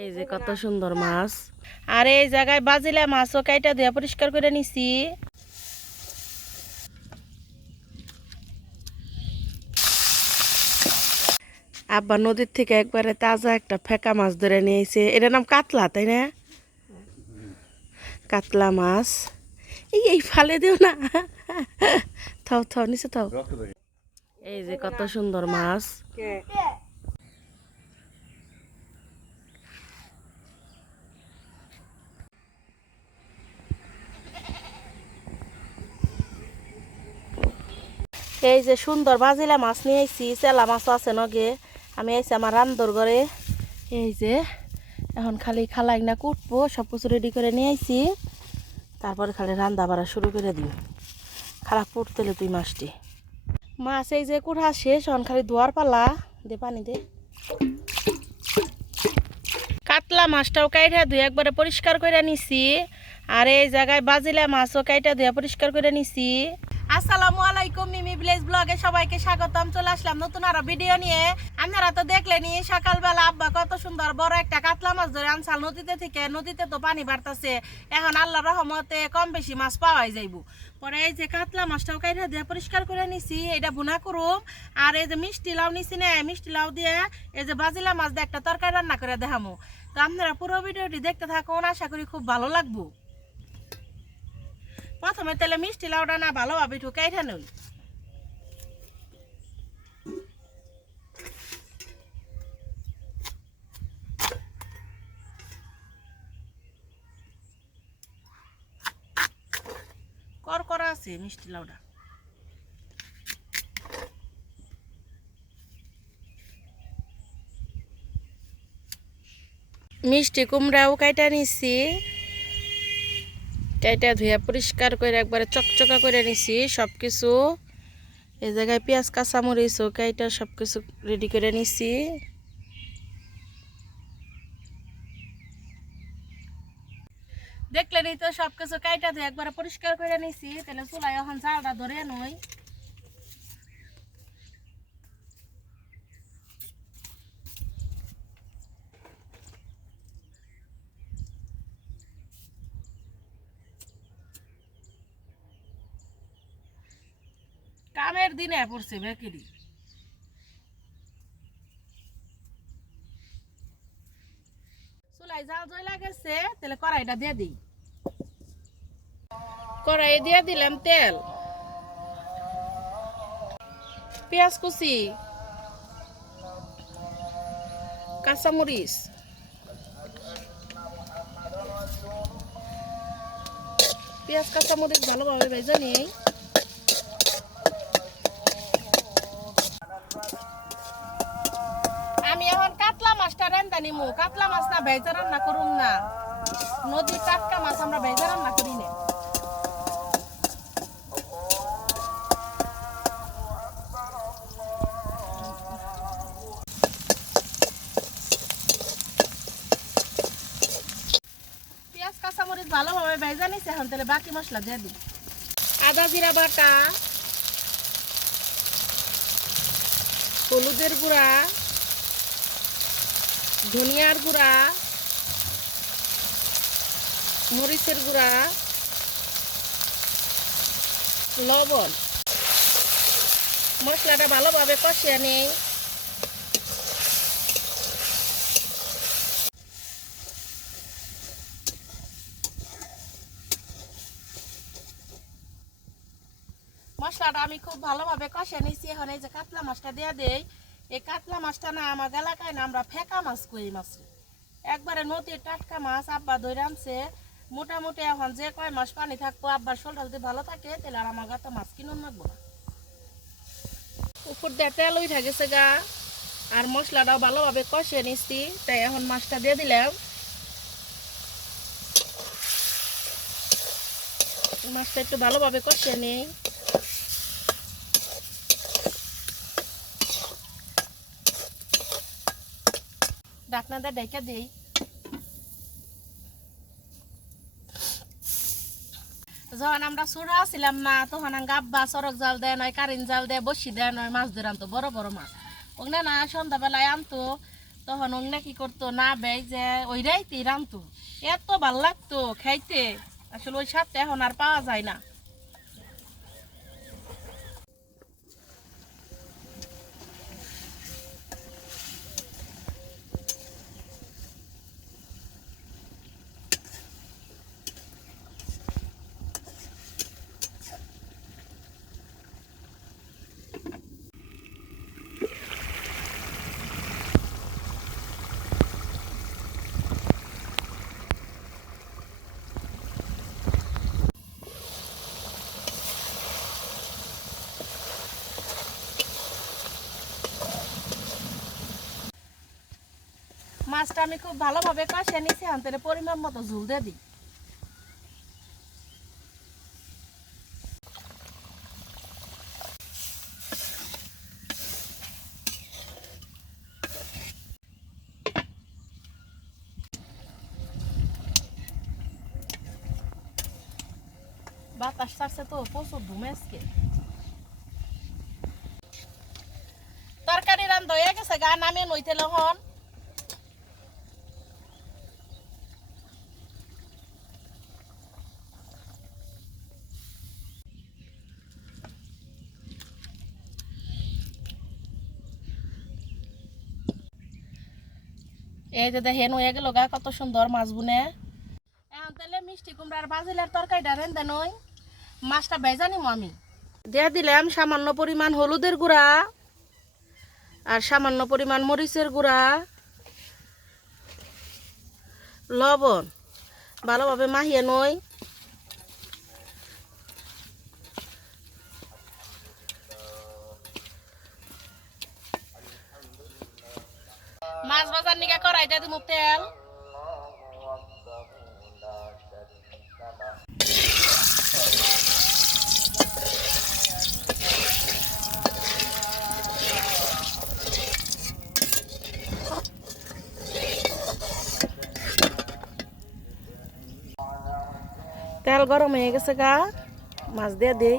এই যে কত সুন্দর মাছ। আর এই জায়গায় বাজিলে মাছও কাইটা ধুয়ে পরিষ্কার করে নিছি। আব্বা নদীর থেকে একবারে তাজা একটা ফেকা মাছ ধরে নিয়েছে। এটার নাম কাতলা তাই না? কাতলা মাছ। এই এই ফালে দিও না। থাও থাও নিচে থাও। এই যে কত সুন্দর মাছ। এই যে সুন্দর বাজিলা মাছ নিয়ে আইছি, চেলা মাছও আছে নগে। আমি আইছি আমার রান্দর ঘরে। এই যে, এখন খালি খালাই না কুটবো, সব কিছু রেডি করে নিয়ে আইছি। তারপরে খালি রান্দা বাড়া শুরু করে দিই খারাপ কুটতেলে তুই মাছটি মাছ এই যে কুড়া শেষ, এখন খালি ধোয়ার পালা। দে পানি দে। কাতলা মাছটাও কাইটা ধুয়ে একবারে পরিষ্কার করে নিছি। আর এই জায়গায় বাজিলা মাছও কাইটা ধুয়ে পরিষ্কার করে নিছি। আসসালামু আলাইকুম মিমি ভিলেজ ব্লগে সবাইকে স্বাগতম। চলে আসলাম নতুন আরও ভিডিও নিয়ে। আপনারা তো দেখলেনি সকালবেলা আব্বা কত সুন্দর বড় একটা কাতলা মাছ ধরে আনসাল নদীতে থেকে, নদীতে তো পানি বাড়তাছে। এখন আল্লাহ রহমতে কম বেশি মাছ পাওয়াই যাইব। পরে এই যে কাতলা মাছটাও কাইটা দিয়ে পরিষ্কার করে নিছি, এটা বুনা করুম। আর এই যে মিষ্টি লাউ নিছি না, মিষ্টি লাউ দিয়ে এই যে বাজিলা মাছ দিয়ে একটা তরকারি রান্না করে দেখামু। তো আপনারা পুরো ভিডিওটি দেখতে থাকুন, আশা করি খুব ভালো লাগবো। প্রথমে তাহলে মিষ্টি লাউটা না ভালোভাবে ঢুকাই করা আছে মিষ্টি মিষ্টি কুমড়াও কাইটা নিছি। টাইটা ধুয়ে পরিষ্কার করে একবারে চকচকা করে নিছি সব কিছু এই জায়গায় পেঁয়াজ, কাঁচামরিচ কাইটা সব কিছু রেডি করে নিছি। দেখলেনি তো সব কিছু কাইটা ধুয়ে একবারে পরিষ্কার করে নিছি, তাহলে চুলায় এখন জালটা ধরে নই। কামের দিনে পড়ছে বেকিরি। চুলাই জাল জয়লা গেছে, তাহলে কড়াইটা দিয়ে দিই। কড়াই দিয়ে দিলাম তেল। পেঁয়াজ কুচি। কাঁচামরিচ। পেঁয়াজ, কাঁচামরিচ ভালোভাবে ভেজে নিই আমি এখন কাতলা রান্না নিমু কাতলা মাছ না ভেজা রান্না করুম না। নদীর টাটকা মাছ আমরা ভেজা রান্না করি না। ভালোভাবে ভেজা নিছে তাহলে বাকি মশলা দিয়ে দিই। আদা, জিরা, বাটা, হলুদের গুঁড়া ধনিয়ার গুঁড়া, মরিচের গুঁড়া, লবণ। মশলাটা ভালোভাবে কষিয়ে নেই। মশলাটা আমি খুব ভালোভাবে কষে নিয়েছি। এখন এই যে কাতলা মাছটা দিয়ে দেই। এই কাতলা মাছটা না আমার এলাকায় না আমরা ফেঁকা মাছ কই মাছ। একবারে নদীর টাটকা মাছ, আব্বা ধরে আনছে মোটামুটি এখন যে কয় মাস পানি থাকব, আব্বার শরীরটা যদি ভালো থাকে, তাহলে আর আমার গাতে মাছ কিনুন লাগবো না। উপর দিয়ে তেল উঠে গেছে গা, আর মশলাটাও ভালোভাবে কষিয়ে নিচ্ছি, তাই এখন মাছটা দিয়ে দিলাম। মাছটা একটু ভালোভাবে কষিয়ে নিই। ডাকনাটা ডেকে দিই। যখন আমরা ছোড়া ছিলাম না, তখন গাব্বা সড়ক জাল দেয় নয়, কারেন্ট জাল দেয়, বসি দেয় নয়, মাছ ধরে আনতো, বড় বড় মাছ। ওখানে না সন্ধ্যাবেলায় আনতো, তখন অন্য কি করতো, না বেই যে ওই রাইতে রামতো এত ভালো লাগতো খাইতে, আসলে ওই স্বাদটা এখন আর পাওয়া যায় না। মাছটা আমি খুব ভালোভাবে কষিয়ে নিছি আনতে পরিমাণ মতো ঝুল দিয়ে দিই। তরকারি রান্ধ হয়ে গেছে গা নামে নইতে লহন এই যে দেখেন হয়ে গেল গা কত সুন্দর মাছ বুনে। এখন তাহলে মিষ্টি কুমড়ার বাজিলার তরকারিটা রেন্দে নই। মাছটা ভেজা নিম আমি। দিয়ে দিলাম সামান্য পরিমাণ হলুদের গুঁড়া আর সামান্য পরিমাণ মরিচের গুঁড়া, লবণ। ভালোভাবে মাহিয়ে নই। মাছ বাজার নিকে করাইতে দিমু তেল তেল গরম হয়ে গেছে গা মাছ দিয়ে দিই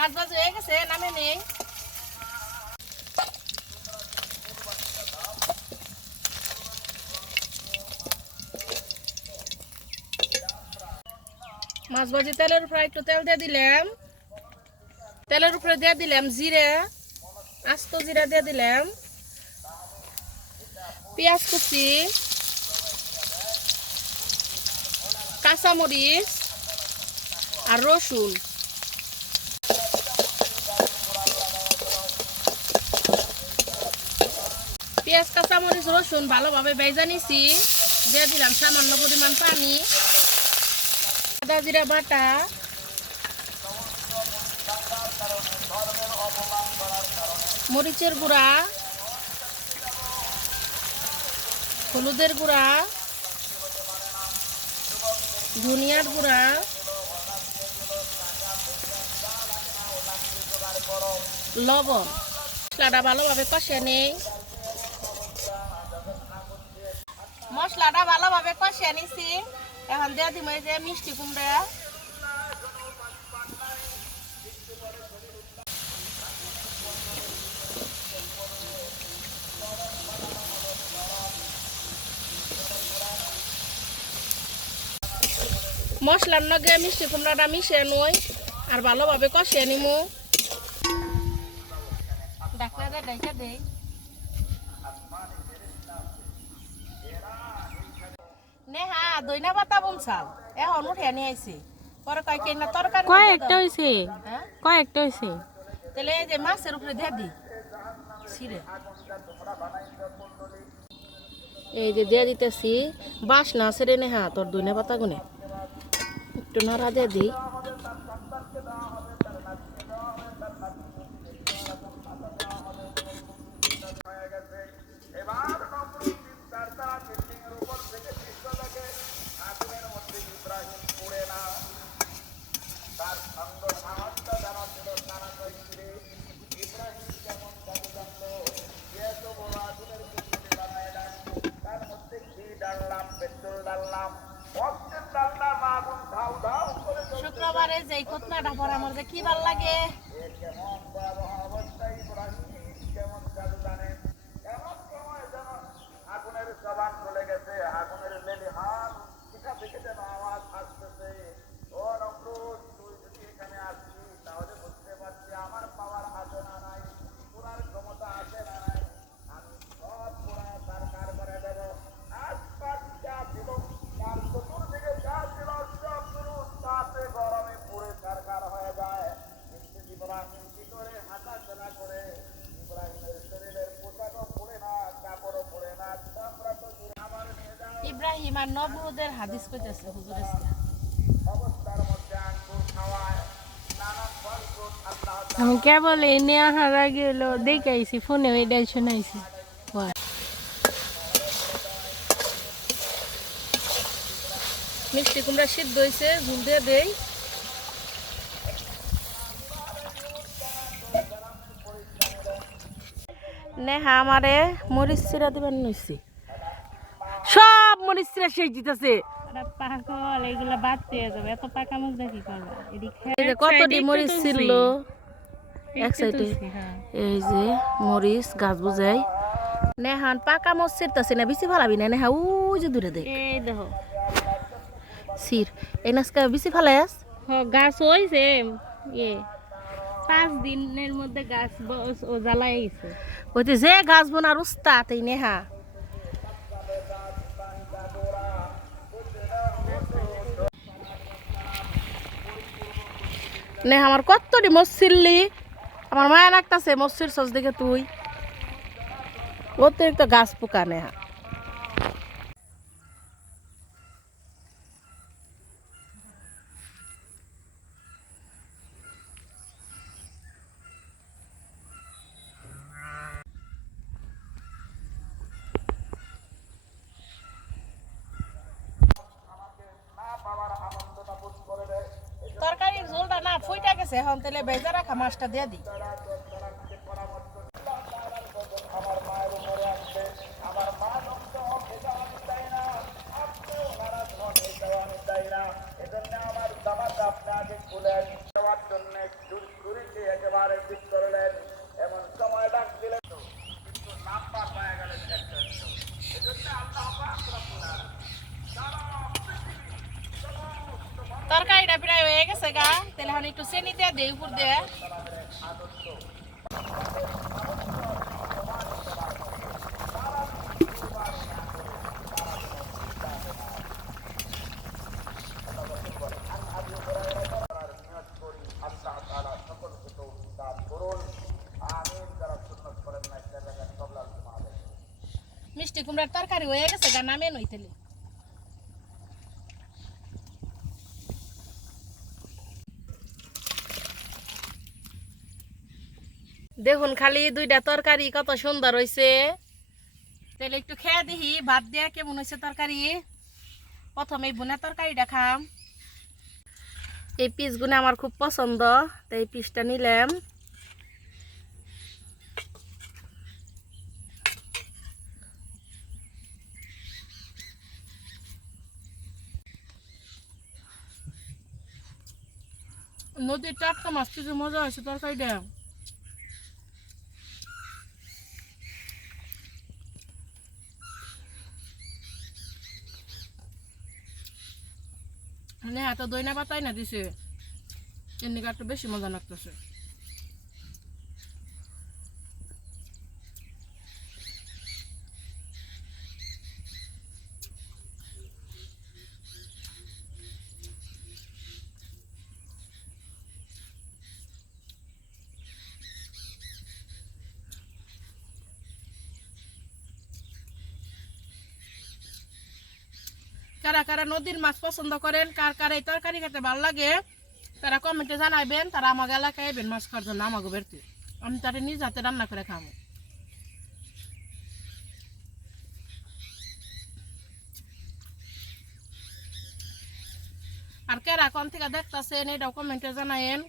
মাছ ভাজ হয়ে গেছে, নামে নেই। মাছ ভাজি তেলের উপরে একটু তেল দিয়ে দিলাম। তেলের উপরে দিয়ে দিলাম জিরে, আস্ত জিরা দিয়ে দিলাম। পেঁয়াজ কুচি, কাঁচামরিচ আর রসুন। পেঁয়াজ, কাঁচামরিচ, রসুন ভালোভাবে বেজা নিছি। দিয়ে দিলাম সামান্য পরিমাণ পানি। আদা, জিরা, বাটা। মরিচের গুঁড়া। হলুদের গুঁড়া। ধনিয়ার গুঁড়া। লবণ। মশলাটা ভালোভাবে কষিয়ে নেই। মশলাটা ভালোভাবে কষিয়ে নিছি। এখন দিয়ে এই যে মিষ্টি কুমড়া। মশলার নগে মিষ্টি কুমড়াটা মিশিয়ে নই, আর ভালোভাবে কষিয়ে নিমু। ডাকনাটা ডাইকা দেই নেহা দইনা পাতা বমসাল এখন উঠে নিয়ে আইছি। পরে কয় কেনা তরকারি কয়েকটা হইছে? হ্যাঁ? কয়েকটা হইছে? তাহলে এই যে মাছের উপরে দিয়ে দি। ছিঁড়ে। এই যে দিয়ে দিতেছি। বাস না সেরে নেহা হ্যাঁ তোর দইনা পাতা গুনে। একটু নাড়া দিয়ে দিই শুক্রবারে যে খতনাটা পরে আমার যে কি ভালো লাগে আগুনের জবান চলে গেছে আগুনের লেলিহান শিখা থেকে যেন আওয়াজ আসতেছে ও নমরুদ তুই যদি এখানে আসবি তাহলে বুঝতে পারছি আমার পাওয়ার আছে না নাই পুরার ক্ষমতা আছে না নাই আমি সব পুরা তার কার করে দেব আশপাশ যা ছিল তার চতুর্দিকে যা ছিল সবগুলো তাতে গরমে পুড়ে সরকার হয়ে যায় কিন্তু ইব্রাহিম কি করে হাঁটা চলা করে ইব্রাহিমের শরীরের পোশাকও পড়ে না কাপড়ও পড়ে না চামড়া তো দূরে আমার নিয়ে যায় নবরুদের হাদিস কইতেছে হুজুর অবস্থার মধ্যে আঙ্গুর খাওয়ায় নানান ফল ফ্রুট আল্লাহ আমি কেবল এনে আহার আগে হলো দেখাইছি ফোনে ওইটাই শোনাইছি। মিষ্টি কুমড়া সিদ্ধ হয়েছে ঝুল দিয়ে দেই। নেহা আমারে মরিচ চিরা দিবেন নইছি। সব চিরা শেষ দিতেছে। পাগল এগুলা বাদ দিয়ে যাবে। এত পাকা মুখ দেখি করবা এদিকে এই যে কতটি মরিচ ছিল এক সাইডে। হ্যাঁ। এই যে মরিচ গাছ বুঝাই। নেহান পাকা মরিচ ছিড়তাছি না বেশি ভালাবি না। নেহা ওই যে দূরে দেখ। এই দেখো। সির এই নাচকা বেশি হ গাছ হইছে ইয়ে। পাঁচ দিনের মধ্যে গাছ ও জ্বালাই গেছে। ওইতে যে গাছ বোনার উস্তাদ এই নেহা। নেহা আমার কতটি মসছিল্লি আমার মায়া লাগতাছে মসির সস দেখে তুই। অতিরিক্ত গাছ পোকা নেহা। গেছে এখন তাহলে বেজা রাখা মাছটা দিয়ে দিই এজন্য আমার জামাটা আপনি আগে খুলেন দেওয়ার জন্য ছুরিকে একেবারে ঠিক করলেন এমন সময় ডাক দিলেন তো, কিন্তু নাম্বার পাওয়া গেলেন একটা এজন্য আল্লাহ পাক রব্বুল আলামিন সারা পৃথিবী সমস্ত তরকারিটা প্রায় হয়ে গেছে গা তেলে এখন একটু চেনি দিয়ে দিই উপর দিয়ে। মিষ্টি কুমড়ার তরকারি হয়ে গেছে, গা নামে নই দেখুন, খালি দুইটা তরকারি কত সুন্দর হয়েছে তাহলে একটু খেয়ে দেখি ভাত দিয়া কেমন হয়েছে তরকারি? প্রথমে বোনা তরকারিটা খাম। এই পিসগুলো আমার খুব পছন্দ, তাই এই পিসটা নিলাম। নদীর টাটকা মাছ কিছু মজা হয়েছে তরকারিটা। মানে এত দইনা পাতাই না দিছে। এমনি একটু বেশি মজা লাগতেছে। কারা কারা নদীর মাছ পছন্দ করেন, কার কার এই তরকারি খেতে ভালো লাগে, তারা কমেন্টে জানাবেন তারা আমাকে এলাকায় আইবেন মাছ খাওয়ার জন্য আমাকে বেরতে। আমি তারা নিজ হাতে রান্না করে খাব। আর কেরা কোন থেকে দেখতেছেন, এটাও কমেন্টে জানায়েন।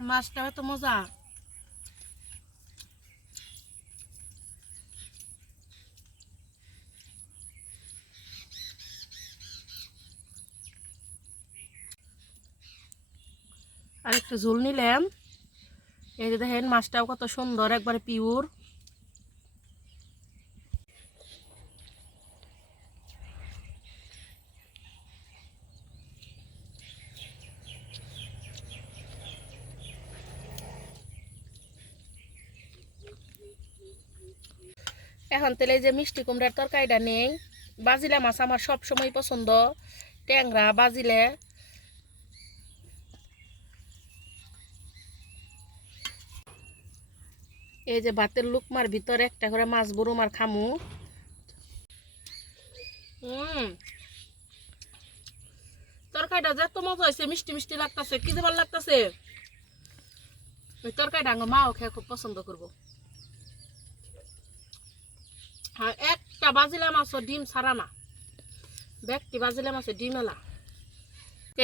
মাছটা হয়তো মজা। আর একটু ঝোল নিলাম এই যে দেখেন, মাছটাও কত সুন্দর, একবারে পিওর এখন তেলে যে মিষ্টি কুমড়ার তরকারিটা নেই। বাজিলে মাছ আমার সব সময় পছন্দ। ট্যাংরা বাজিলে। এই যে ভাতের লুকমার ভিতরে একটা করে মাছ বড় মার খামু। তরকারিটা যে এত মজা হয়েছে, মিষ্টি মিষ্টি লাগতেছে, কি যে ভালো লাগতেছে। তরকারিটা আমার মাও খেয়ে খুব পছন্দ করব। আর একটা বাজিলা মাছও ডিম ছাড়া না। ব্যক্তি বাজিলা মাছের ডিম এলা।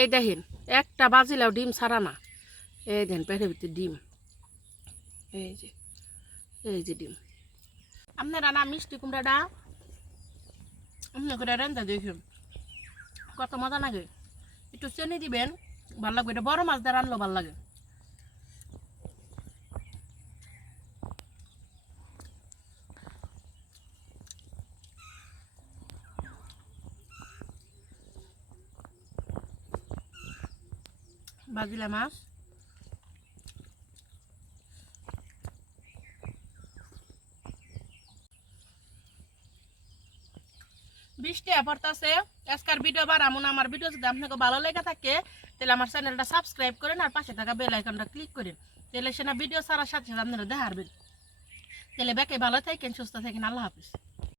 এই দেখেন, একটা বাজিলাও ডিম ছাড়া না। এই দেখেন, পেটের ভিতরে ডিম। এই যে এই যে ডিম। আপনারা না মিষ্টি কুমড়াটা আপনি করে রান্না দেখুন। কত মজা লাগে। একটু চেনি দিবেন, ভালো লাগবে। এটা বড় মাছ দিয়ে রান্নলেও ভালো লাগে। বাজিলা মাছ। বৃষ্টি পড়তেছে। আজকার ভিডিও বানাবো না আমার ভিডিও যদি আপনাকে ভালো লেগে থাকে, তাহলে আমার চ্যানেলটা সাবস্ক্রাইব করেন আর পাশে থাকা বেল আইকনটা ক্লিক করেন। তাহলে সেটা ভিডিও ছাড়ার সাথে সাথে আপনারা দেখাবেন। তাহলে ব্যাকে ভালো থাকেন, সুস্থ থাকেন, আল্লাহ হাফিজ।